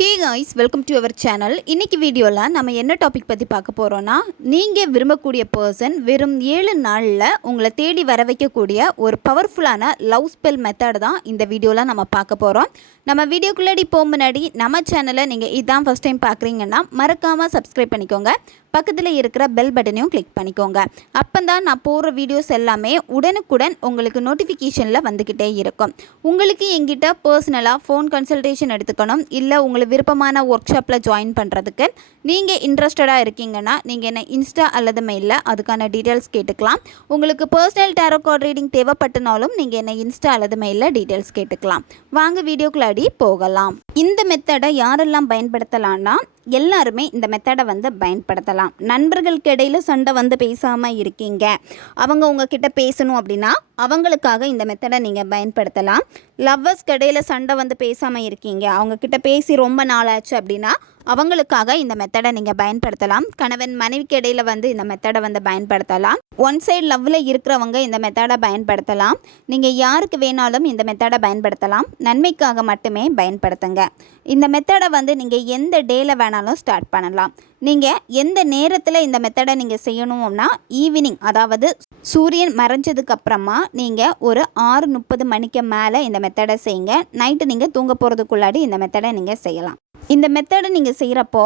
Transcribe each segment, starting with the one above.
Hey guys, welcome to our channel. இன்றைக்கி வீடியோவில் நம்ம என்ன டாபிக் பற்றி பார்க்க போகிறோன்னா, நீங்கள் விரும்பக்கூடிய பர்சன் வெறும் 7 நாளில் உங்களை தேடி வர வைக்கக்கூடிய ஒரு பவர்ஃபுல்லான லவ் ஸ்பெல் மெத்தட் தான் இந்த வீடியோவில் நம்ம பார்க்க போகிறோம். நம்ம வீடியோக்குள்ளாடி போக முன்னாடி நம்ம சேனலை நீங்கள் இதான் ஃபஸ்ட் டைம் பார்க்குறீங்கன்னா மறக்காமல் சப்ஸ்கிரைப் பண்ணிக்கோங்க. பக்கத்தில் இருக்கிற பெல் பட்டனையும் கிளிக் பண்ணிக்கோங்க. அப்போ தான் நான் போடுற வீடியோஸ் எல்லாமே உடனுக்குடன் உங்களுக்கு நோட்டிஃபிகேஷனில் வந்துக்கிட்டே இருக்கும். உங்களுக்கு எங்கிட்ட பர்சனலாக ஃபோன் கன்சல்டேஷன் எடுத்துக்கணும், இல்லை உங்களுக்கு விருப்பமான ஒர்க் ஷாப்பில் ஜாயின் பண்ணுறதுக்கு நீங்கள் இன்ட்ரெஸ்டடாக இருக்கீங்கன்னா நீங்கள் என்ன இன்ஸ்டா அல்லது மெயிலில் அதுக்கான டீட்டெயில்ஸ் கேட்டுக்கலாம். உங்களுக்கு பர்சனல் டேரோ கார்ட் ரீடிங் தேவைப்பட்டனாலும் நீங்கள் என்ன இன்ஸ்டா அல்லது மெயிலில் டீட்டெயில்ஸ் கேட்டுக்கலாம். வாங்க வீடியோக்குள்ளாடி போகலாம். இந்த மெத்தடை யாரெல்லாம் பயன்படுத்தலான்னா, எல்லாருமே இந்த மெத்தடை பயன்படுத்தலாம். நண்பர்களுக்கு இடையில் சண்டை பேசாமல் இருக்கீங்க, அவங்க உங்ககிட்ட பேசணும் அப்படின்னா அவங்களுக்காக இந்த மெத்தடை நீங்கள் பயன்படுத்தலாம். லவ்வர்ஸ்க்கு இடையில் சண்டை பேசாமல் இருக்கீங்க, அவங்கக்கிட்ட பேசி ரொம்ப நாள் ஆச்சு அப்படின்னா அவங்களுக்காக இந்த மெத்தடை நீங்கள் பயன்படுத்தலாம். கணவன் மனைவிக்கு இடையில் இந்த மெத்தடை பயன்படுத்தலாம். ஒன் சைடு லவ்வில் இருக்கிறவங்க இந்த மெத்தடை பயன்படுத்தலாம். நீங்கள் யாருக்கு வேணாலும் இந்த மெத்தடை பயன்படுத்தலாம். நன்மைக்காக மட்டுமே பயன்படுத்துங்க. இந்த மெத்தடை நீங்கள் எந்த டேயில் வேணாலும் ஸ்டார்ட் பண்ணலாம். நீங்கள் எந்த நேரத்தில் இந்த மெத்தடை நீங்கள் செய்யணும்னா, ஈவினிங், அதாவது சூரியன் மறைஞ்சதுக்கப்புறமா நீங்கள் ஒரு 6:30 மணிக்கு மேலே இந்த மெத்தடை செய்யுங்க. நைட்டு நீங்கள் தூங்க போகிறதுக்குள்ளாடி இந்த மெத்தடை நீங்கள் செய்யலாம். இந்த மெத்தடை நீங்கள் செய்கிறப்போ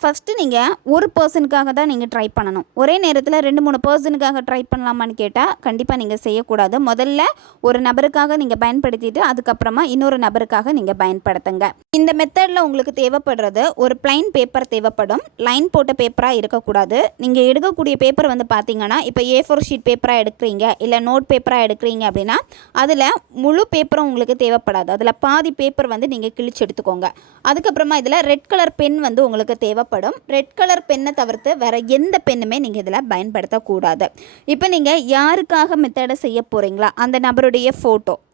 ஃபஸ்ட்டு நீங்கள் ஒரு பர்சனுக்காக தான் நீங்கள் ட்ரை பண்ணணும். ஒரே நேரத்தில் 2-3 பர்சனுக்காக ட்ரை பண்ணலாமான்னு கேட்டால் கண்டிப்பாக நீங்கள் செய்யக்கூடாது. முதல்ல ஒரு நபருக்காக நீங்கள் பயன்படுத்திட்டு அதுக்கப்புறமா இன்னொரு நபருக்காக நீங்கள் பயன்படுத்துங்க. இந்த மெத்தடில் உங்களுக்கு தேவைப்படுறது ஒரு பிளைன் பேப்பர் தேவைப்படும். லைன் போட்ட பேப்பராக இருக்கக்கூடாது. நீங்கள் எடுக்கக்கூடிய பேப்பர் பார்த்தீங்கன்னா, இப்போ A4 ஷீட் பேப்பராக எடுக்கிறீங்க, இல்லை நோட் பேப்பராக எடுக்கிறீங்க அப்படின்னா அதில் முழு பேப்பரும் உங்களுக்கு தேவைப்படாது. அதில் பாதி பேப்பர் நீங்கள் கிழிச்சு எடுத்துக்கோங்க. அதுக்கப்புறமா இதில் ரெட் கலர் பென் உங்களுக்கு தேவைப்படும். ரெட் கலர் பென்னை தவிர்த்து வேறு எந்த பெண்ணுமே நீங்கள் இதில் பயன்படுத்தக்கூடாது. இப்போ நீங்கள் யாருக்காக மெத்தடை செய்ய போகிறீங்களா அந்த நபருடைய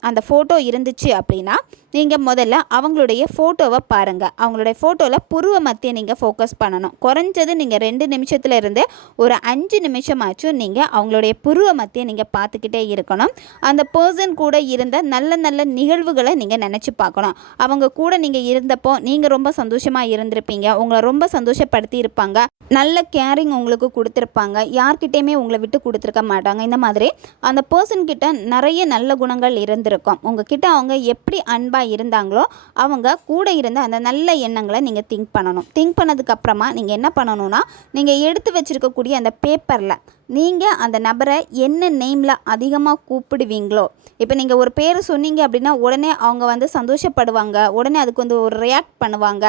அந்த ஃபோட்டோ இருந்துச்சு அப்படின்னா நீங்கள் முதல்ல அவங்களுடைய ஃபோட்டோவை பாருங்கள். அவங்களுடைய ஃபோட்டோவில் புருவ மத்தியை நீங்கள் ஃபோக்கஸ் பண்ணணும். குறைஞ்சது நீங்கள் 2 நிமிஷத்துலேருந்து ஒரு 5 நிமிஷமாச்சும் நீங்கள் அவங்களுடைய புருவ மத்தியை நீங்கள் பார்த்துக்கிட்டே இருக்கணும். அந்த பர்சன் கூட இருந்த நல்ல நல்ல நிகழ்வுகளை நீங்கள் நினச்சி பார்க்கணும். அவங்க கூட நீங்கள் இருந்தப்போ நீங்கள் ரொம்ப சந்தோஷமாக இருந்திருப்பீங்க, உங்களை ரொம்ப சந்தோஷப்படுத்தி இருப்பாங்க, நல்ல கேரிங் உங்களுக்கு கொடுத்துருப்பாங்க, யார்கிட்டையுமே உங்களை விட்டு கொடுத்துருக்க மாட்டாங்க. இந்த மாதிரி அந்த பர்சன்கிட்ட நிறைய நல்ல குணங்கள் இருந்திருக்கும். உங்ககிட்ட அவங்க எப்படி அன்பாக இருந்தாங்களோ அவங்க கூட இருந்த அந்த நல்ல எண்ணங்களை நீங்கள் திங்க் பண்ணணும். திங்க் பண்ணதுக்கப்புறமா நீங்கள் என்ன பண்ணணும்னா, நீங்கள் எடுத்து வச்சுருக்கக்கூடிய அந்த பேப்பரில் நீங்கள் அந்த நபரை என்ன நேமில் அதிகமாக கூப்பிடுவீங்களோ, இப்போ நீங்கள் ஒரு பேர் சொன்னீங்க அப்படின்னா உடனே அவங்க சந்தோஷப்படுவாங்க, உடனே அதுக்கு ஒரு ரியாக்ட் பண்ணுவாங்க.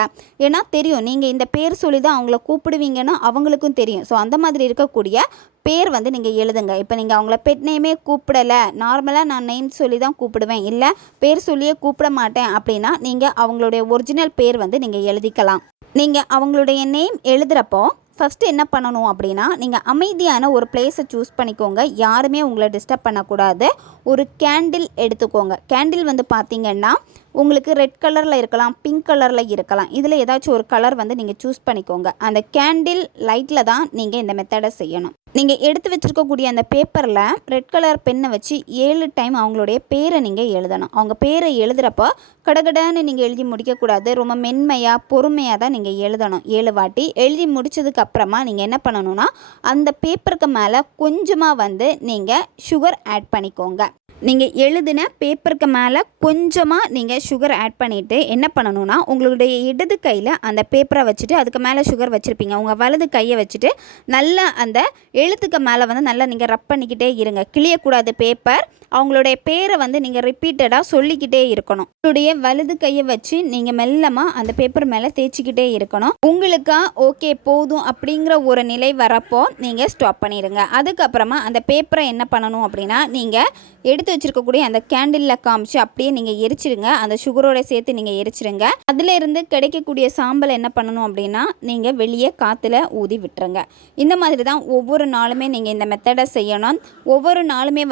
ஏன்னா தெரியும் நீங்கள் இந்த பேர் சொல்லி தான் அவங்கள கூப்பிடுவீங்கன்னா அவங்களுக்கும் தெரியும். ஸோ அந்த மாதிரி இருக்கக்கூடிய பேர் நீங்கள் எழுதுங்க. இப்போ நீங்கள் அவங்கள பெட் நேமே கூப்பிடலை, நார்மலாக நான் நேம் சொல்லி தான் கூப்பிடுவேன், இல்லை பேர் சொல்லியே கூப்பிட மாட்டேன் அப்படின்னா நீங்கள் அவங்களுடைய ஒரிஜினல் பேர் நீங்கள் எழுதிக்கலாம். நீங்கள் அவங்களுடைய நேம் எழுதுகிறப்போ ஃபஸ்ட்டு என்ன பண்ணணும் அப்படின்னா, நீங்கள் அமைதியான ஒரு பிளேஸை சூஸ் பண்ணிக்கோங்க. யாருமே உங்களை டிஸ்டர்ப் பண்ணக்கூடாது. ஒரு கேண்டில் எடுத்துக்கோங்க. கேண்டில் பார்த்தீங்கன்னா உங்களுக்கு ரெட் கலரில் இருக்கலாம், பிங்க் கலரில் இருக்கலாம். இதில் ஏதாச்சும் ஒரு கலர் நீங்கள் சூஸ் பண்ணிக்கோங்க. அந்த கேண்டில் லைட்டில் தான் நீங்கள் இந்த மெத்தடை செய்யணும். நீங்கள் எடுத்து வச்சுருக்கக்கூடிய அந்த பேப்பரில் ரெட் கலர் பென்னை வச்சு 7 டைம் அவங்களுடைய பேரை நீங்கள் எழுதணும். அவங்க பேரை எழுதுகிறப்போ கடகடான்னு நீங்கள் எழுதி முடிக்கக்கூடாது. ரொம்ப மென்மையாக பொறுமையாக தான் நீங்கள் எழுதணும். 7 வாட்டி எழுதி முடித்ததுக்கப்புறமா நீங்கள் என்ன பண்ணணும்னா, அந்த பேப்பருக்கு மேலே கொஞ்சமாக நீங்கள் சுகர் ஆட் பண்ணிக்கோங்க. நீங்கள் எழுதின பேப்பருக்கு மேலே கொஞ்சமாக நீங்கள் சுகர் ஆட் பண்ணிவிட்டு என்ன பண்ணணும்னா, உங்களுடைய இடது கையில் அந்த பேப்பரை வச்சுட்டு அதுக்கு மேலே சுகர் வச்சுருப்பீங்க, உங்கள் வலது கையை வச்சுட்டு நல்லா அந்த எழுத்துக்கு மேலே நல்லா நீங்கள் ரப் பண்ணிக்கிட்டே இருங்க. கிளியக்கூடாது பேப்பர். அவங்களுடைய பேரை நீங்கள் ரிப்பீட்டடாக சொல்லிக்கிட்டே இருக்கணும். உங்களுடைய வலது கையை வச்சு நீங்கள் மெல்லமாக அந்த பேப்பர் மேலே தேய்ச்சிக்கிட்டே இருக்கணும். உங்களுக்கா ஓகே போதும் அப்படிங்கிற ஒரு நிலை வரப்போ நீங்கள் ஸ்டாப் பண்ணிடுங்க. அதுக்கப்புறமா அந்த பேப்பரை என்ன பண்ணணும் அப்படின்னா, நீங்கள் எடுத்து வச்சுருக்கக்கூடிய அந்த கேண்டிலில் காமிச்சு அப்படியே நீங்கள் எரிச்சிடுங்க. அந்த சுகரோட சேர்த்து நீங்கள் எரிச்சிடுங்க. அதில் இருந்து கிடைக்கக்கூடிய சாம்பலை என்ன பண்ணணும் அப்படின்னா நீங்கள் வெளியே காற்றுல ஊதி விட்டுருங்க. இந்த மாதிரி தான் ஒவ்வொரு நாளுமே நீங்கள் இந்த மெத்தடை செய்யணும். ஒவ்வொரு நாளுமே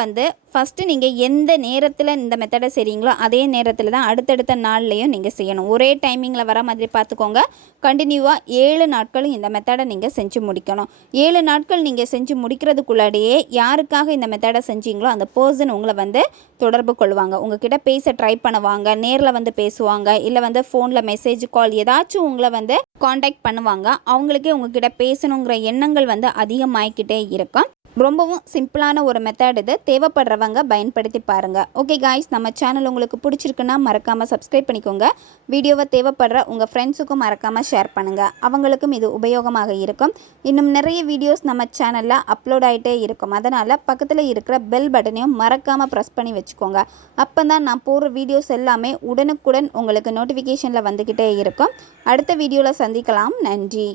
ஃபஸ்ட்டு நீங்கள் எந்த நேரத்தில் இந்த மெத்தடை செய்கிறீங்களோ அதே நேரத்தில் தான் அடுத்தடுத்த நாள்லேயும் நீங்கள் செய்யணும். ஒரே டைமிங்கில் வர மாதிரி பார்த்துக்கோங்க. கண்டினியூவாக 7 நாட்களும் இந்த மெத்தடை நீங்கள் செஞ்சு முடிக்கணும். 7 நாட்கள் நீங்கள் செஞ்சு முடிக்கிறதுக்குள்ளாடியே யாருக்காக இந்த மெத்தடை செஞ்சீங்களோ அந்த பர்சன் உங்களை வந்து தொடர்பு கொள்வாங்க. உங்ககிட்ட பேச ட்ரை பண்ணுவாங்க, நேரில் வந்து பேசுவாங்க, இல்லை வந்து ஃபோனில் மெசேஜ் கால் ஏதாச்சும் உங்களை வந்து காண்டாக்ட் பண்ணுவாங்க. அவங்களுக்கே உங்ககிட்ட பேசணுங்கிற எண்ணங்கள் வந்து அதிகமாகிக்கிட்டே இருக்கும். ரொம்பவும் சிம்பிளான ஒரு மெத்தட் இது. தேவைப்படுறவங்க பயன்படுத்தி பாருங்கள். ஓகே காய்ஸ், நம்ம சேனல் உங்களுக்கு பிடிச்சிருக்குன்னா மறக்காமல் சப்ஸ்கிரைப் பண்ணிக்கோங்க. வீடியோவை தேவைப்படுற உங்கள் ஃப்ரெண்ட்ஸுக்கும் மறக்காமல் ஷேர் பண்ணுங்கள். அவங்களுக்கும் இது உபயோகமாக இருக்கும். இன்னும் நிறைய வீடியோஸ் நம்ம சேனலில் அப்லோட் ஆகிட்டே இருக்கும். அதனால் பக்கத்தில் இருக்கிற பெல் பட்டனையும் மறக்காமல் ப்ரெஸ் பண்ணி வச்சுக்கோங்க. அப்போ தான் நான் போடுற வீடியோஸ் எல்லாமே உடனுக்குடன் உங்களுக்கு நோட்டிஃபிகேஷனில் வந்துக்கிட்டே இருக்கும். அடுத்த வீடியோவில் சந்திக்கலாம். நன்றி.